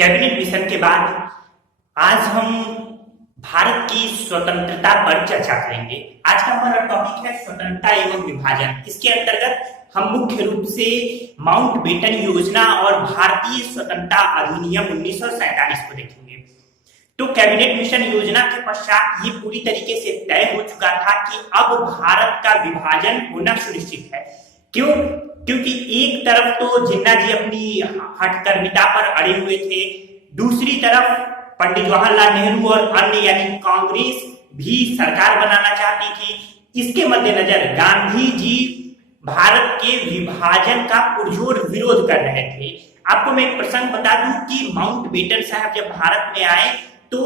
Cabinet mission के बाद आज हम भारत की स्वतंत्रता पर चर्चा करेंगे। आज का हमारा टॉपिक है स्वतंत्रता एवं विभाजन। इसके अंतर्गत हम मुख्य रूप से माउंटबेटन योजना और भारतीय स्वतंत्रता अधिनियम 1947 को देखेंगे। तो कैबिनेट मिशन योजना के पश्चात ये पूरी तरीके से तय हो चुका था कि अब भारत का विभाजन होना सुनिश्चित है। क्यों? क्योंकि एक तरफ तो जिन्ना जी अपनी हठकर्मिता पर अड़े हुए थे, दूसरी तरफ पंडित जवाहरलाल नेहरू और अन्य यानी कांग्रेस भी सरकार बनाना चाहती थी। इसके मद्देनजर गांधी जी भारत के विभाजन का पुरजोर विरोध कर रहे थे। आपको मैं एक प्रसंग बता दूं कि माउंटबेटन साहब जब भारत में आए तो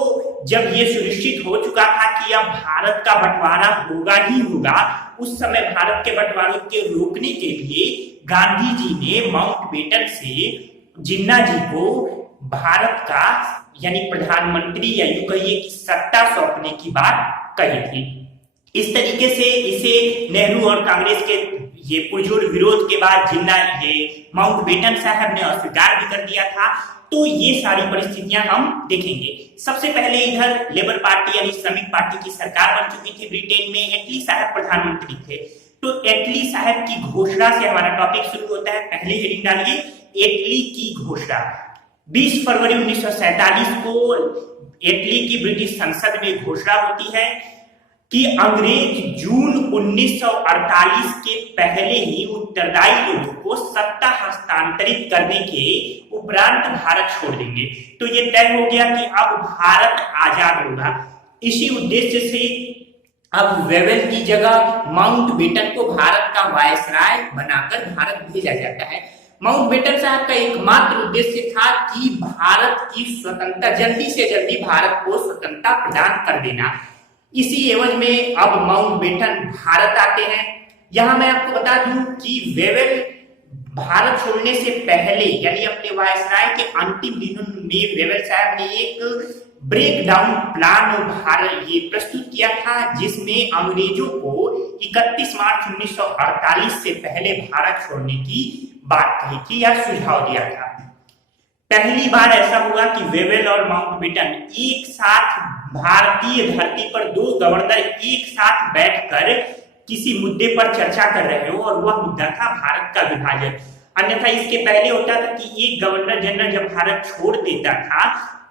जब ये सुनिश्चित हो चुका था कि अब भारत का बंटवारा होगा ही होगा, उस समय भारत के बंटवारे के रोकने के लिए गांधी जी ने माउंटबेटन से जिन्ना जी को भारत का यानी प्रधानमंत्री या यूं कहिए कि सत्ता सौंपने की बात कही थी। इस तरीके से इसे नेहरू और कांग्रेस के ये पुरजोर विरोध के बाद जिन्ना ये माउंटबेटन साहब ने अस्वीकार भी कर दिया था। तो ये सारी परिस्थितियां हम देखेंगे। सबसे पहले इधर लेबर पार्टी यानी श्रमिक पार्टी की सरकार बन चुकी थी ब्रिटेन में। एटली साहब प्रधानमंत्री थे। तो एटली साहब की घोषणा से हमारा टॉपिक शुरू होता है। पहले हेडिंग डालिए, एटली की घोषणा। 20 फरवरी 1947 को एटली की ब्रिटिश संसद में घोषणा होती है कि अंग्रेज जून 1948 के पहले ही उत्तरदायी लोगों को सत्ता हस्तांतरित करने के उपरांत भारत छोड़ देंगे। तो ये तय हो गया कि अब भारत आजाद होगा। इसी उद्देश्य से अब वेवेल की जगह माउंटबेटन को भारत का वायसराय बनाकर भारत भेजा जाता है। माउंटबेटन साहब का एकमात्र उद्देश्य था कि भारत की स्वतंत्रता जल्दी से जल्दी भारत को स्वतंत्रता प्रदान कर देना। इसी एवज में अब माउंटबेटन भारत आते हैं। यहां मैं आपको बता दूं कि वेवेल भारत छोड़ने से पहले यानी अपने वायसराय के अंतिम दिनों में वेवेल साहब ने एक ब्रेक डाउन प्लान भारत ये प्रस्तुत किया था, जिसमें अंग्रेजों को 31 मार्च 1948 से पहले भारत छोड़ने की बात कही थी या सुझाव दिया था। पहली बार ऐसा हुआ कि वेवेल और माउंटबेटन एक साथ भारतीय धरती पर दो गवर्नर एक साथ बैठकर किसी मुद्दे पर चर्चा कर रहे हो और वह मुद्दा था भारत का विभाजन। अन्यथा इसके पहले होता था कि एक गवर्नर जनरल जब भारत छोड़ देता था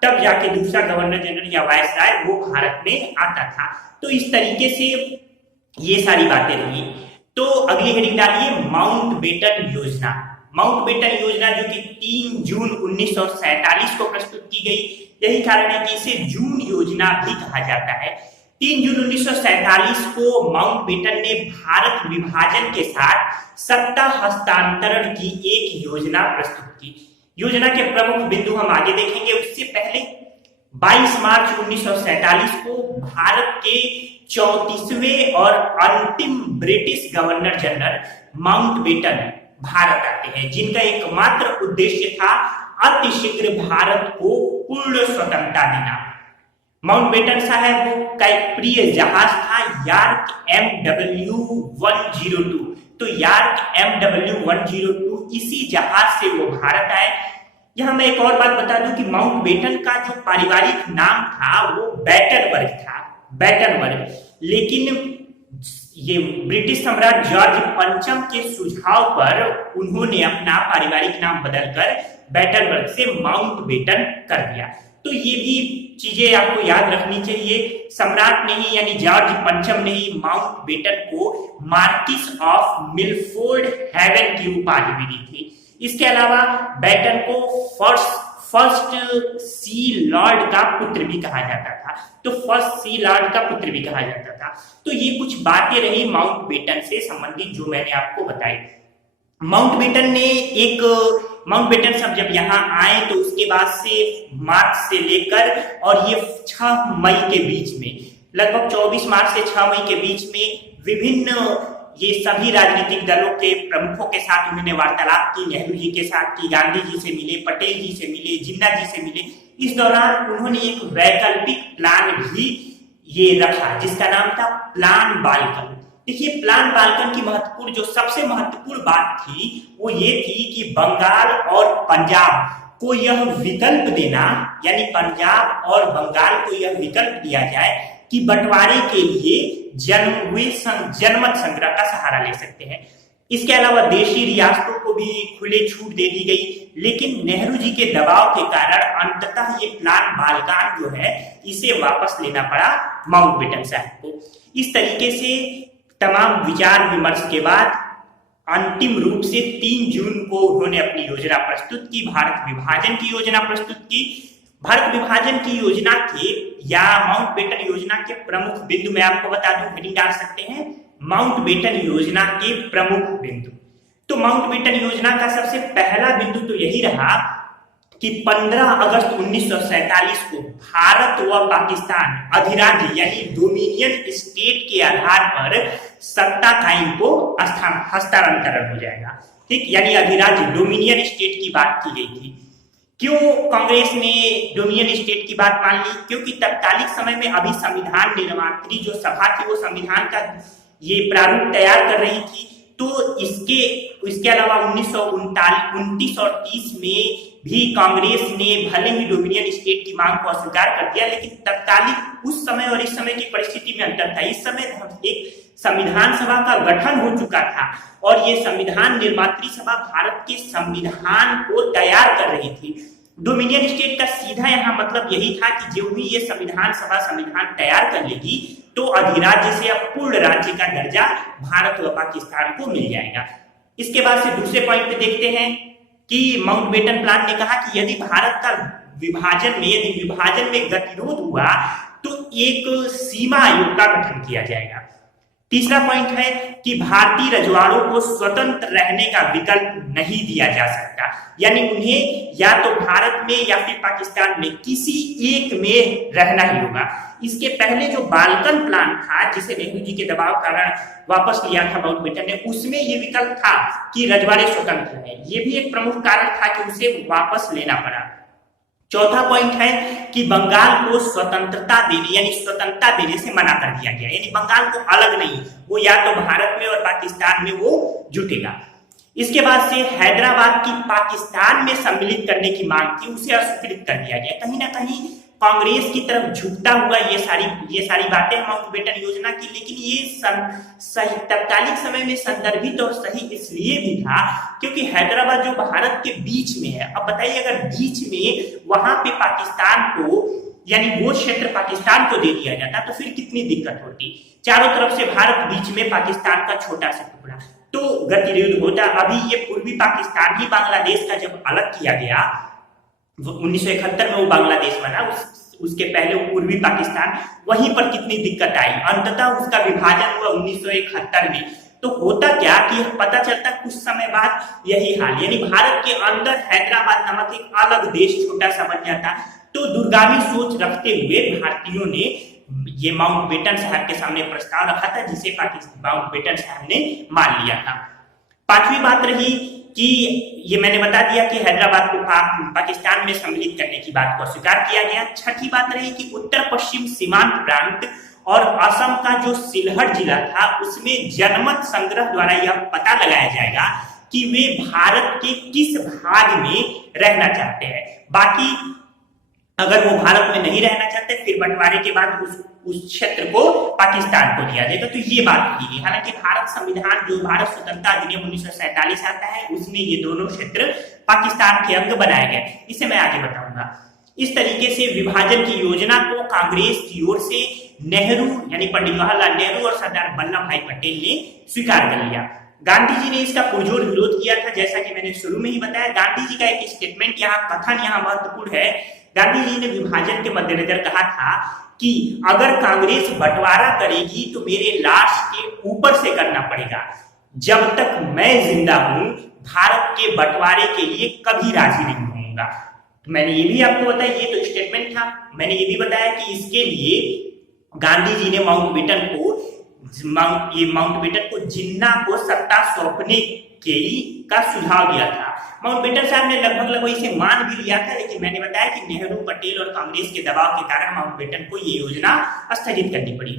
तब जाके दूसरा गवर्नर जनरल या वायसराय वो भारत में आता था। तो इस तरीके से ये सारी बातें रही। तो अगली हेडिंग डालिए, माउंटबेटन योजना। माउंटबेटन योजना जो कि 3 जून 1947 को प्रस्तुत की गई। यही कारण है कि इसे जून योजना भी कहा जाता है। 3 जून 1947 को माउंटबेटन ने भारत विभाजन के साथ सत्ता हस्तांतरण की एक योजना प्रस्तुत की। योजना के प्रमुख बिंदु हम आगे देखेंगे। उससे पहले 22 मार्च 1947 को भारत के 34वें और अंतिम British governor general Mountbatten Bharat आते हैं, जिनका एकमात्र उद्देश्य था अतिशीघ्र भारत को पूर्ण स्वतंत्रता देना। माउंटबेटन साहब का एक प्रिय जहाज था यार्क MW102। तो यार्क MW102 इसी जहाज से वो भारत आए। यहां मैं एक और बात बता दूं कि माउंटबेटन का जो पारिवारिक नाम था वो बैटनबर्ग था, बैटनबर्ग। लेकिन ये ब्रिटिश सम्राट जॉर्ज पंचम के सुझाव पर उन्होंने अपना पारिवारिक नाम बदलकर बैटनबर्ग से माउंटबेटन कर दिया। तो ये भी चीजें आपको याद रखनी चाहिए। सम्राट ने ही यानी जॉर्ज पंचम ने ही माउंटबेटन को मार्किस ऑफ मिलफोर्ड हेवन की उपाधि भी दी थी। इसके अलावा बैटन को फर्स्ट सी लॉर्ड का पुत्र भी कहा जाता था। तो फर्स्ट सी लॉर्ड का पुत्र भी कहा जाता था। तो ये कुछ बातें रही माउंटबेटन से संबंधित जो मैंने आपको बताई। माउंटबेटन सब जब यहाँ आए तो उसके बाद से मार्च से लेकर और ये 6 मई के बीच में, लगभग 24 मार्च से 6 मई के बीच में विभिन्न ये सभी राजनीतिक दलों के प्रमुखों के साथ उन्होंने वार्तालाप की। नेहरू जी के साथ की, गांधी जी से मिले, पटेल जी से मिले, जिन्ना जी से मिले। इस दौरान उन्होंने एक वैकल्पिक प्लान भी ये रखा जिसका नाम था प्लान बाल्कन। देखिए, प्लान बाल्कन की जो सबसे महत्वपूर्ण बात थी वो ये थी कि बंगाल और पंजाब को यह विकल्प देना, यानी पंजाब और बंगाल को यह विकल्प दिया जाए कि बंटवारे के लिए जनमत संग्रह का सहारा ले सकते हैं। इसके अलावा देशी रियासतों को भी खुले छूट दे दी गई, लेकिन नेहरू जी के दबाव के कारण अंततः ये प्लान बालकान जो है इसे वापस लेना पड़ा माउंटबेटन साहब को। इस तरीके से तमाम विचार विमर्श के बाद अंतिम रूप से 3 जून को उन्होंने अपनी योजना प्रस्तुत की, भारत विभाजन की योजना प्रस्तुत की। भारत विभाजन की योजना के या माउंटबेटन योजना के प्रमुख बिंदु मैं आपको बता दूं, हेडिंग डाल सकते हैं माउंटबेटन योजना के प्रमुख बिंदु। तो माउंटबेटन योजना का सबसे पहला बिंदु तो यही रहा कि 15 अगस्त 1947 को भारत व पाकिस्तान अधिराज्य यानी डोमिनियन स्टेट के आधार पर सत्ता कायम को हस्तांतरण हो जाएगा। ठीक, यानी अधिराज्य डोमिनियन स्टेट की बात की गई थी। क्यों कांग्रेस ने डोमिनियन स्टेट की बात मान ली? क्योंकि तत्कालिक समय में अभी संविधान निर्मात्री जो सभा थी वो संविधान का ये प्रारूप तैयार कर रही थी। तो इसके अलावा 1929 और 30 में भी कांग्रेस ने भले ही डोमिनियन स्टेट की मांग को अस्वीकार कर दिया, लेकिन तत्कालिक उस समय और इस समय की परिस्थिति में अंतर था। इस समय एक संविधान सभा का गठन हो चुका था और ये संविधान निर्मात्री सभा भारत के संविधान को तैयार कर रही थी। डोमिनियन स्टेट का सीधा यहाँ मतलब यही था कि जो भी ये संविधान सभा संविधान तैयार कर लेगी तो अधिराज्य से अब पूर्ण राज्य का दर्जा भारत व पाकिस्तान को मिल जाएगा। इसके बाद से दूसरे पॉइंट पे देखते हैं कि माउंटबेटन प्लान ने कहा कि यदि भारत का विभाजन में गतिरोध हुआ तो एक सीमा आयोग का गठन किया जाएगा। तीसरा पॉइंट है कि भारतीय रजवाड़ों को स्वतंत्र रहने का विकल्प नहीं दिया जा सकता, यानी उन्हें या तो भारत में या फिर पाकिस्तान में किसी एक में रहना ही होगा। इसके पहले जो बालकन प्लान था जिसे नेहरू जी के दबाव कारण वापस लिया था माउंटबेटन ने, उसमें यह विकल्प था कि रजवाड़े स्वतंत्र हैं। यह भी एक प्रमुख कारण था कि उसे वापस लेना पड़ा। चौथा पॉइंट है कि बंगाल को स्वतंत्रता देने यानी स्वतंत्रता देने से मना कर दिया गया, यानी बंगाल को अलग नहीं, वो या तो भारत में और पाकिस्तान में वो जुटेगा। इसके बाद से हैदराबाद की पाकिस्तान में सम्मिलित करने की मांग थी, उसे अस्वीकृत कर दिया गया। कहीं ना कहीं कांग्रेस की तरफ झुकता हुआ ये सारी बातें माउंटबेटन योजना की, लेकिन ये सही तत्कालिक समय में संदर्भित और सही इसलिए भी था क्योंकि हैदराबाद जो भारत के बीच में है। अब बताइए अगर बीच में वहां पे पाकिस्तान को यानी वो क्षेत्र पाकिस्तान को दे दिया जाता तो फिर कितनी दिक्कत होती। चारों तरफ से भारत, बीच में पाकिस्तान का छोटा सा टुकड़ा, तो गतिरोध होता। अभी ये पूर्वी पाकिस्तान ही बांग्लादेश का जब अलग किया गया 1971 में वो बांग्लादेश बना, उसके पहले वो पूर्वी पाकिस्तान, वहीं पर कितनी दिक्कत आई। अंततः उसका विभाजन हुआ 1971 में। तो होता क्या कि पता चलता कुछ समय बाद यही हाल, यानी भारत के अंदर हैदराबाद नामक एक अलग देश छोटा सा बन जाता। तो दूरगामी सोच रखते हुए भारतीयों ने ये माउंटबेटन साहब के सामने प्रस्ताव रखा था जिसे माउंटबेटन साहब ने मान लिया था। पांचवी बात रही कि ये मैंने बता दिया कि हैदराबाद को पाकिस्तान में सम्मिलित करने की बात को स्वीकार किया गया। छठी बात रही कि उत्तर पश्चिम सीमांत प्रांत और असम का जो सिलहट जिला था उसमें जनमत संग्रह द्वारा यह पता लगाया जाएगा कि वे भारत के किस भाग में रहना चाहते हैं। बाकी अगर वो भारत में नहीं रहना चाहते फिर बंटवारे के बाद उस क्षेत्र को पाकिस्तान को दिया जाएगा। तो ये बात की गई। हालांकि भारत संविधान जो भारत स्वतंत्रता अधिनियम 1947 आता है उसमें ये दोनों क्षेत्र पाकिस्तान के अंग बनाए गए। इसे मैं आगे बताऊंगा। इस तरीके से विभाजन की योजना को कांग्रेस की ओर से नेहरू यानी पंडित जवाहरलाल नेहरू और सरदार वल्लभ भाई पटेल ने स्वीकार कर लिया। गांधी जी ने इसका पुरजोर विरोध किया था, जैसा कि मैंने शुरू में ही बताया। गांधी जी का एक स्टेटमेंट कथन यहाँ महत्वपूर्ण है। गांधी जी ने विभाजन के मद्देनजर कहा था कि अगर कांग्रेस बंटवारा करेगी तो मेरे लाश के ऊपर से करना पड़ेगा। जब तक मैं जिंदा हूं भारत के बंटवारे के लिए कभी राजी नहीं होऊंगा। तो मैंने ये भी आपको बताया, ये तो स्टेटमेंट था। मैंने ये भी बताया कि इसके लिए गांधी जी ने माउंटबेटन को जिन्ना को सत्ता सौंपने का सुझाव दिया था। माउंटबेटन साहब ने लगभग इसे मान भी लिया था, लेकिन मैंने बताया कि नेहरू, पटेल और कांग्रेस के दबाव के कारण माउंटबेटन को ये योजना स्थगित करनी पड़ी।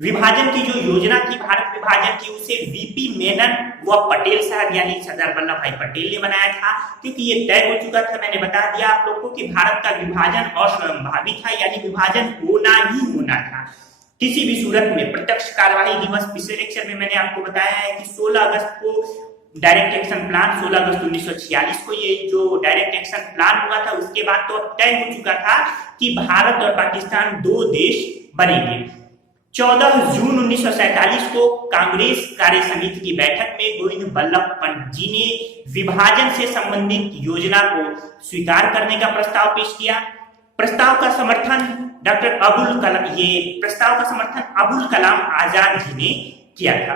विभाजन की जो योजना थी भारत विभाजन की, उसे वीपी मेनन व पटेल साहब यानी सरदार वल्लभ भाई पटेल ने बनाया था, क्योंकि ये तय हो चुका था, मैंने बता दिया आप लोगों को कि भारत का विभाजन अस्वयंभावी था, यानी विभाजन होना ही होना था किसी भी सूरत में। प्रत्यक्ष कार्यवाही दिवस पिछले लेक्चर में मैंने आपको बताया है कि 16 अगस्त को डायरेक्ट एक्शन प्लान, 16 अगस्त 1946 को ये जो डायरेक्ट एक्शन प्लान हुआ था, उसके बाद तो तय हो चुका था कि भारत और पाकिस्तान दो देश बनेंगे। 14 जून 1947 को कांग्रेस कार्य समिति की बैठक में गोविंद वल्लभ पंत जी ने विभाजन से संबंधित योजना को स्वीकार करने का प्रस्ताव पेश किया। प्रस्ताव का समर्थन अबुल कलाम आजाद जी ने किया था।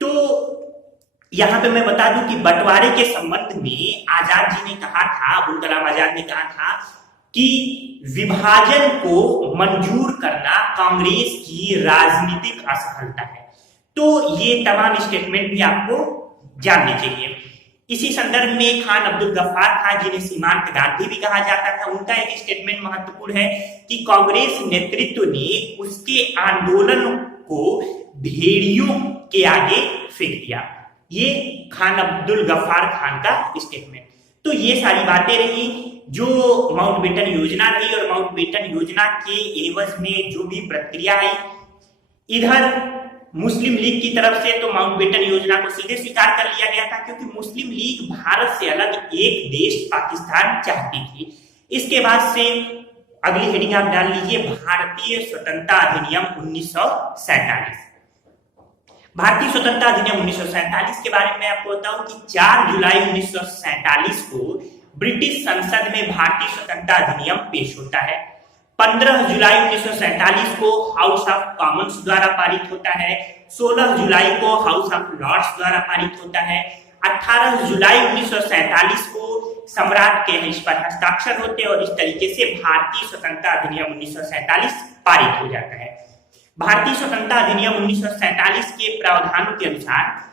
तो यहां पे मैं बता दूं कि बंटवारे के संबंध में आजाद जी ने कहा था, अबुल कलाम आजाद ने कहा था कि विभाजन को मंजूर करना कांग्रेस की राजनीतिक असफलता है। तो ये तमाम स्टेटमेंट भी आपको जानने चाहिए। इसी संदर्भ में खान अब्दुल गफ्फार खान, जिन्हें सीमांत गांधी भी कहा जाता था, उनका एक स्टेटमेंट महत्वपूर्ण है कि कांग्रेस नेतृत्व ने उसके आंदोलन को भेड़ियों के आगे फेंक दिया। ये खान अब्दुल गफ्फार खान का स्टेटमेंट। तो ये सारी बातें रही जो माउंटबेटन योजना रही, और माउंटबेटन योजना के एवज में जो भी प्रक्रिया आई, इधर मुस्लिम लीग की तरफ से तो माउंटबेटन योजना को सीधे स्वीकार कर लिया गया था, क्योंकि मुस्लिम लीग भारत से अलग एक देश पाकिस्तान चाहती थी। इसके बाद से अगली हेडिंग आप डाल लीजिए, भारतीय स्वतंत्रता अधिनियम 1947। भारतीय स्वतंत्रता अधिनियम 1947 के बारे में आपको बताऊं कि 4 जुलाई 1947 को ब्रिटिश संसद में भारतीय स्वतंत्रता अधिनियम पेश होता है। 15 जुलाई 1947 को हाउस ऑफ कॉमन्स द्वारा पारित होता है। 16 जुलाई को हाउस ऑफ लॉर्ड्स द्वारा पारित होता है। 18 जुलाई 1947 को सम्राट के इस पर हस्ताक्षर होते हैं, और इस तरीके से भारतीय स्वतंत्रता अधिनियम 1947 पारित हो जाता है। भारतीय स्वतंत्रता अधिनियम 1947 के प्रावधानों के अनुसार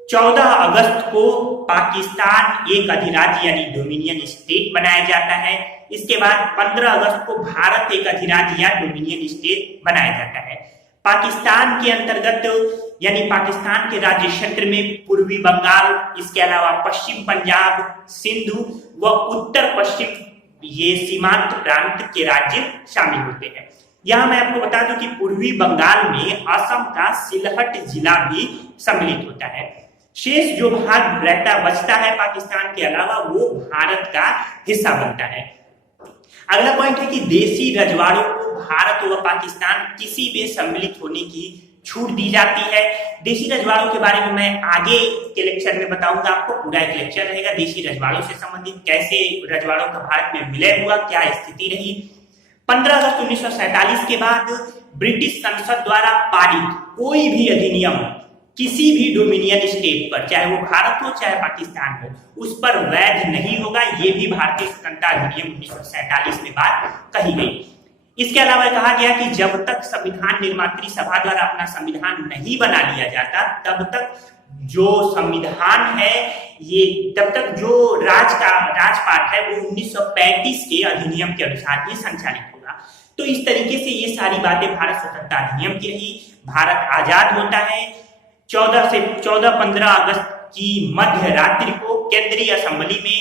14 अगस्त को पाकिस्तान एक अधिराज्य यानी डोमिनियन स्टेट बनाया जाता है। इसके बाद 15 अगस्त को भारत एक अधिराज्य या डोमिनियन स्टेट बनाया जाता है। पाकिस्तान के अंतर्गत यानी पाकिस्तान के राज्य क्षेत्र में पूर्वी बंगाल, इसके अलावा पश्चिम पंजाब, सिंधु व उत्तर पश्चिम ये सीमांत प्रांत के राज्य शामिल होते हैं। यहां मैं आपको बता दूं कि पूर्वी बंगाल में असम का सिलहट जिला भी सम्मिलित होता है। शेष जो भाग बचता है पाकिस्तान के अलावा, वो भारत का हिस्सा बनता है। अगला पॉइंट है कि देशी रजवाड़ों को भारत व पाकिस्तान किसी भी सम्मिलित होने की छूट दी जाती है। देशी रजवाड़ों के बारे में मैं आगे के लेक्चर में बताऊंगा आपको, पूरा एक लेक्चर रहेगा देशी रजवाड़ों से संबंधित, कैसे रजवाड़ों का भारत में विलय हुआ, क्या स्थिति रही। 15 अगस्त 1947 के बाद ब्रिटिश संसद द्वारा पारित कोई भी अधिनियम किसी भी डोमिनियन स्टेट पर, चाहे वो भारत हो चाहे पाकिस्तान हो, उस पर वैध नहीं होगा। ये भी भारतीय स्वतंत्रता अधिनियम 1947 में बात कही गई। इसके अलावा कहा गया कि जब तक संविधान निर्मात्री सभा द्वारा अपना संविधान नहीं बना लिया जाता, तब तक जो संविधान है ये, तब तक जो राजपाट है वो 1935 के अधिनियम के अनुसार ही संचालित होगा। तो इस तरीके से ये सारी बातें भारत स्वतंत्रता अधिनियम की रही। भारत आजाद होता है 14-15 अगस्त की मध्य रात्रि को केंद्रीय असेंबली में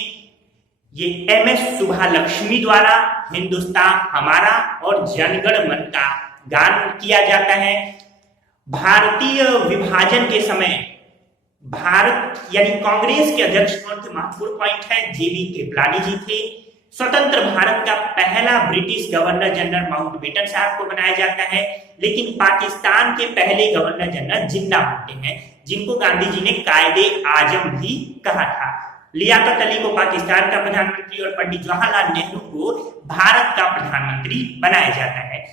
ये MS सुभालक्ष्मी द्वारा हिंदुस्तान हमारा और जनगण मन का गान किया जाता है। भारतीय विभाजन के समय भारत यानी कांग्रेस के अध्यक्ष कौन थे, महत्वपूर्ण पॉइंट है, JB कृपलानी जी थे। स्वतंत्र भारत का पहला ब्रिटिश गवर्नर जनरल माउंटबेटन साहब को बनाया जाता है, लेकिन पाकिस्तान के पहले गवर्नर जनरल जिन्ना होते हैं, जिनको गांधी जी ने कायदे आजम भी कहा था। लियाकत अली को पाकिस्तान का प्रधानमंत्री और पंडित जवाहरलाल नेहरू को भारत का प्रधानमंत्री बनाया जाता है।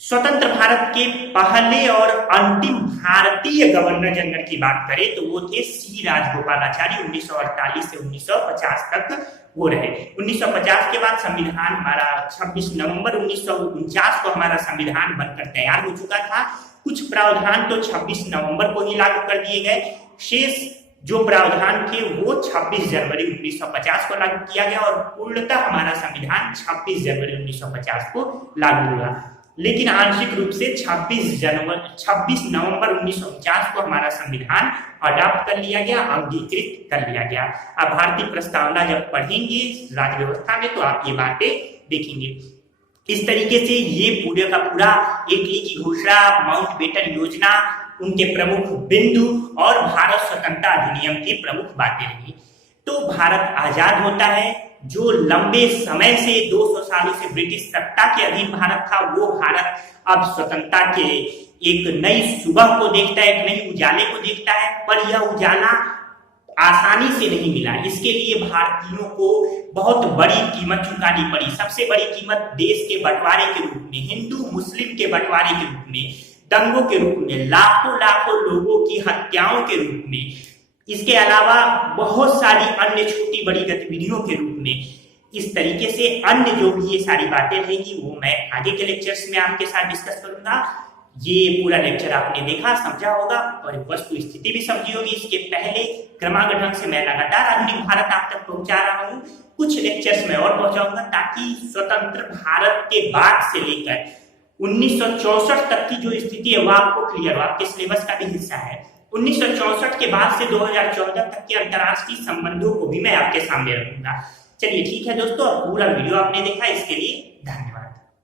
स्वतंत्र भारत के पहले और अंतिम भारतीय गवर्नर जनरल की बात करें तो वो थे C राजगोपालाचारी। 1948 से 1950 तक वो रहे। 1950 के बाद संविधान हमारा 26 नवंबर 1949 को हमारा संविधान बनकर तैयार हो चुका था। कुछ प्रावधान तो 26 नवंबर को ही लागू कर दिए गए, शेष जो प्रावधान थे वो 26 जनवरी 1950 को लागू किया गया और पूर्णतः हमारा संविधान 26 जनवरी 1950 को लागू हुआ। लेकिन आंशिक रूप से 26 नवंबर 1949 को हमारा संविधान अडॉप्ट कर लिया गया, अंगीकृत कर लिया गया। अब भारतीय प्रस्तावना जब पढ़ेंगे राज्य व्यवस्था में तो आप ये बातें देखेंगे। इस तरीके से ये पूरे का पूरा इटली की घोषणा, माउंटबेटन योजना, उनके प्रमुख बिंदु और भारत स्वतंत्रता अधिनियम की प्रमुख बातें रही। तो भारत आजाद होता है। जो लंबे समय से 200 सालों से ब्रिटिश सत्ता के अधीन भारत था, वो भारत अब स्वतंत्रता के एक नई सुबह को देखता है, एक नई उजाले को देखता है। पर यह उजाला आसानी से नहीं मिला। इसके लिए भारतीयों को बहुत बड़ी कीमत चुकानी पड़ी। सबसे बड़ी कीमत देश के बंटवारे के रूप में, हिंदू मुस्लिम के बंटवारे के रूप में, दंगों के रूप में, लाखों लाखों लोगों की हत्याओं के रूप में, इसके अलावा बहुत सारी अन्य छोटी बड़ी गतिविधियों के रूप में। इस तरीके से अन्य जो भी ये सारी बातें रहेंगी वो मैं आगे के लेक्चर्स में आपके साथ डिस्कस करूंगा। ये पूरा लेक्चर आपने देखा, समझा होगा और वस्तु स्थिति भी समझी होगी। इसके पहले क्रमागत ढंग से मैं लगातार आधुनिक भारत आप तक पहुंचा रहा हूँ। कुछ लेक्चर्स में और पहुंचाऊंगा ताकि स्वतंत्र भारत के बाद से लेकर 1964 तक की जो स्थिति है वो आपको क्लियर हो, आपके सिलेबस का भी हिस्सा है। 1964 के बाद से 2014 तक के अंतर्राष्ट्रीय संबंधों को भी मैं आपके सामने रखूंगा। चलिए ठीक है दोस्तों, पूरा वीडियो आपने देखा, इसके लिए धन्यवाद।